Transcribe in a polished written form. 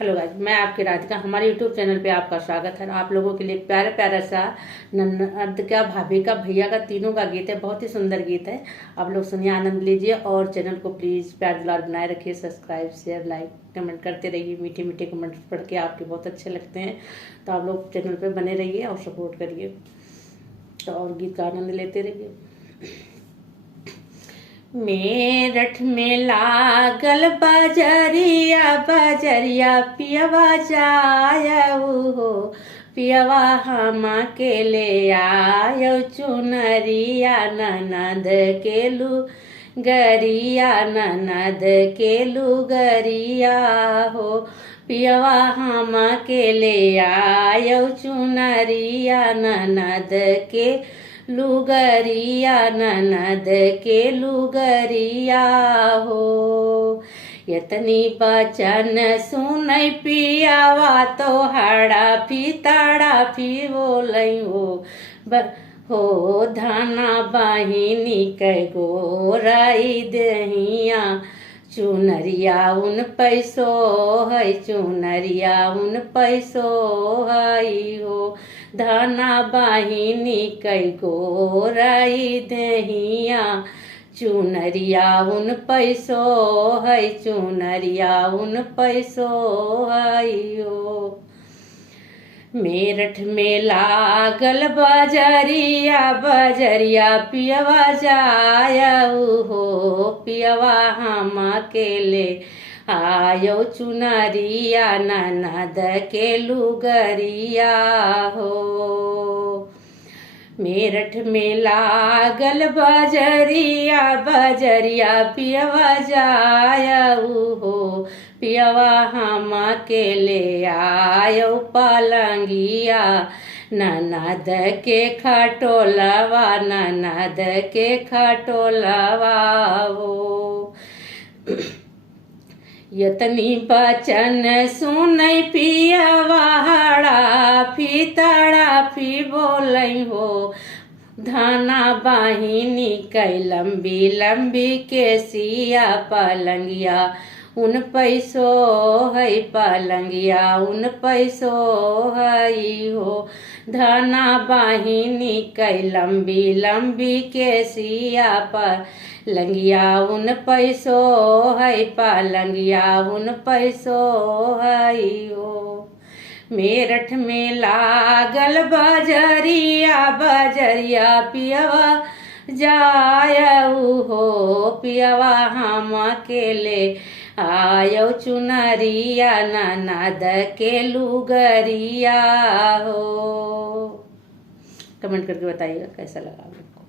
Hello guys, मैं आपकी राधिका। हमारे यूट्यूब चैनल पे आपका स्वागत है। आप लोगों के लिए एक प्यारा प्यारा सा ननद का, भाभी का, भैया का, तीनों का गीत है। बहुत ही सुंदर गीत है। आप लोग सुनिए, आनंद लीजिए और चैनल को प्लीज़ प्यार दुलार बनाए रखिए। सब्सक्राइब, शेयर, लाइक, कमेंट करते रहिए। मीठे मीठे कमेंट पढ़ के आपके बहुत अच्छे लगते हैं, तो आप लोग चैनल पर बने रहिए और सपोर्ट करिए और गीत का आनंद लेते रहिए। मेरठ में लागल बजरिया बजरिया, पियवा जायऊ हो, पियवा हम के ले आयो चुनरिया, ननद के लुगरिया, ननद के लुगरिया हो, पियवा हम के ले आयो चुनरिया, ननद के लुगरिया, ननद के लुगरिया हो। यतनी बचन सुनै पियावा, तो हड़ा फिताड़ा फी बोलै हो, धाना बहिनी कै गोराई दहिया, चुनरिया उन पैसो है, चुनरिया उन पैसो है हो, धाना बहिनी कई गोराई दहिया, चुनरिया उन पैसो है, चुनरिया उन पैसो है हो। मेरठ में लागल बजरिया बजरिया, पियवा जायऊ हो, पियवा हम के ले आयो चुनरिया, ननद के लुगरिया हो। मेरठ में लागल बजरिया बजरिया, पियवा जायऊ हो, पियवा हम के ले आयो पलंगिया, ननद के खटोलवा, ननद के खटोलवा हो। यतनी बचन सुनै पियवा, हड़ा फिताड़ा फी बोलै हो, धाना बहिनी कै लंबी लंबी केसिया, पलंगिया उन पैसो है, पलंगिया उन पैसो है हो, धाना बहिनी कै लंबी लंबी केसिया, पलंगिया उन पैसो है, पलंगिया उन पैसो है हो। मेरठ में लागल बजरिया बजरिया, पियवा जायऊ हो, पियवा हम के ले आयो चुनरिया, ननद के लुगरिया हो। कमेंट करके बताइएगा कैसा लगा आपको।